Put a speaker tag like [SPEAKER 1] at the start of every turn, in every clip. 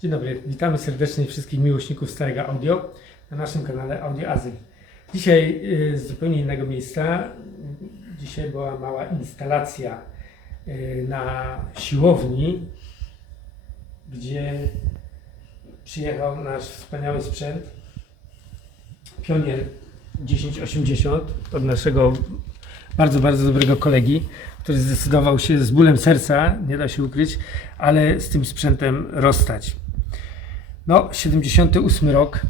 [SPEAKER 1] Dzień dobry, witamy serdecznie wszystkich miłośników starego audio na naszym kanale Audio Azyl. Dzisiaj y, z zupełnie innego miejsca. Dzisiaj była mała instalacja y, na siłowni, gdzie przyjechał nasz wspaniały sprzęt Pionier 1080 od naszego bardzo, bardzo dobrego kolegi, który zdecydował się z bólem serca, nie da się ukryć, ale z tym sprzętem rozstać. No, 78 rok.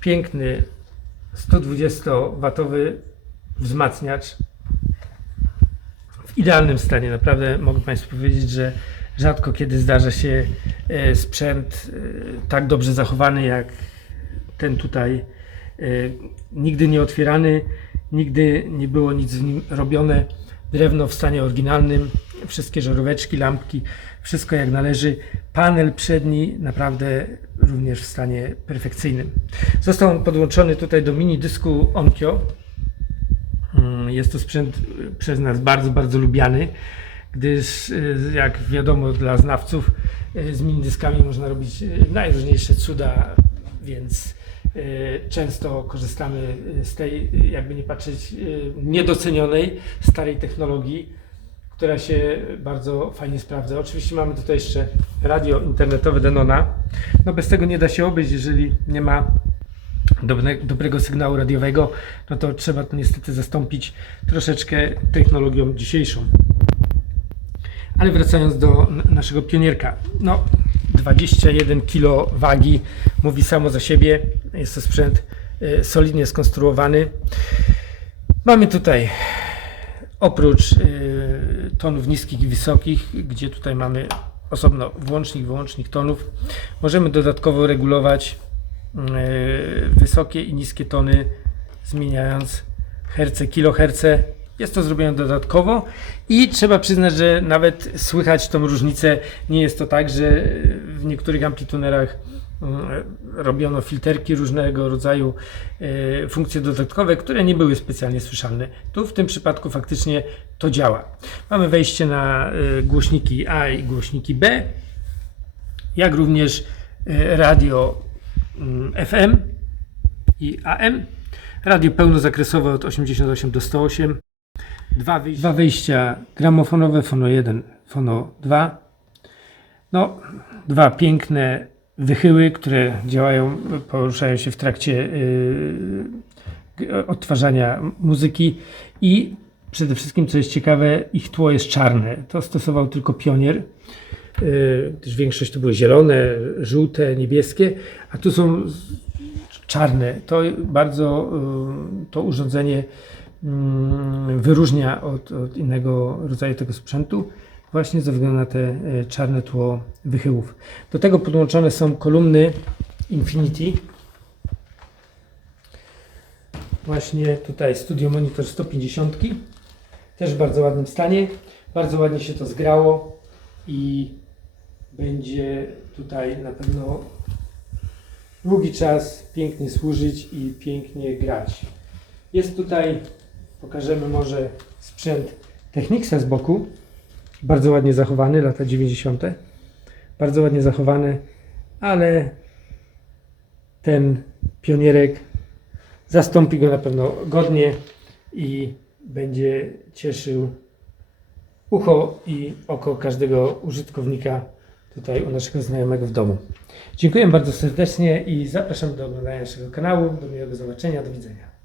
[SPEAKER 1] Piękny 120-watowy wzmacniacz. W idealnym stanie. Naprawdę mogę Państwu powiedzieć, że rzadko kiedy zdarza się e, sprzęt e, tak dobrze zachowany jak ten tutaj. E, Nigdy nie otwierany, nigdy nie było nic w nim robione. Drewno w stanie oryginalnym, wszystkie żaróweczki, lampki, wszystko jak należy. Panel przedni naprawdę również w stanie perfekcyjnym. Został on podłączony tutaj do mini dysku Onkyo. Mm, Jest to sprzęt y, przez nas bardzo, bardzo lubiany, gdyż y, jak wiadomo dla znawców y, z mini dyskami można robić najróżniejsze cuda, więc często korzystamy z tej, jakby nie patrzeć, niedocenionej starej technologii, która się bardzo fajnie sprawdza. Oczywiście mamy tutaj jeszcze radio internetowe Denona. No bez tego nie da się obejść, jeżeli nie ma dobre, dobrego sygnału radiowego, no to trzeba to niestety zastąpić troszeczkę technologią dzisiejszą. Ale wracając do naszego pionierka. No, 21 kg wagi mówi samo za siebie. Jest to sprzęt e, solidnie skonstruowany. Mamy tutaj oprócz e, tonów niskich i wysokich, gdzie tutaj mamy osobno włącznik, wyłącznik tonów, możemy dodatkowo regulować e, wysokie i niskie tony, zmieniając herce, kiloherce. Jest to zrobione dodatkowo i trzeba przyznać, że nawet słychać tą różnicę. Nie jest to tak, że w niektórych amplitunerach robiono filterki różnego rodzaju e, funkcje dodatkowe, które nie były specjalnie słyszalne. Tu w tym przypadku faktycznie to działa. Mamy wejście na e, głośniki A i głośniki B, jak również e, radio mm, FM i AM, radio pełnozakresowe od 88 do 108, dwa wyjścia, dwa wyjścia. Gramofonowe, fono 1, fono 2, no, dwa piękne wychyły, które działają, poruszają się w trakcie yy, odtwarzania muzyki i przede wszystkim, co jest ciekawe, ich tło jest czarne. To stosował tylko Pionier, yy, gdyż większość to były zielone, żółte, niebieskie, a tu są czarne. To bardzo yy, to urządzenie mm, wyróżnia od, od innego rodzaju tego sprzętu właśnie ze względu na te e, czarne tło wychyłów. Do tego podłączone są kolumny Infinity. Właśnie tutaj Studio Monitor 150. Też w bardzo ładnym stanie. Bardzo ładnie się to zgrało i będzie tutaj na pewno długi czas pięknie służyć i pięknie grać. Jest tutaj, pokażemy może sprzęt Technicsa z boku. Bardzo ładnie zachowany, lata 90. Bardzo ładnie zachowany, ale ten pionierek zastąpi go na pewno godnie i będzie cieszył ucho i oko każdego użytkownika tutaj u naszego znajomego w domu. Dziękuję bardzo serdecznie i zapraszam do oglądania naszego kanału. Do miłego zobaczenia. Do widzenia.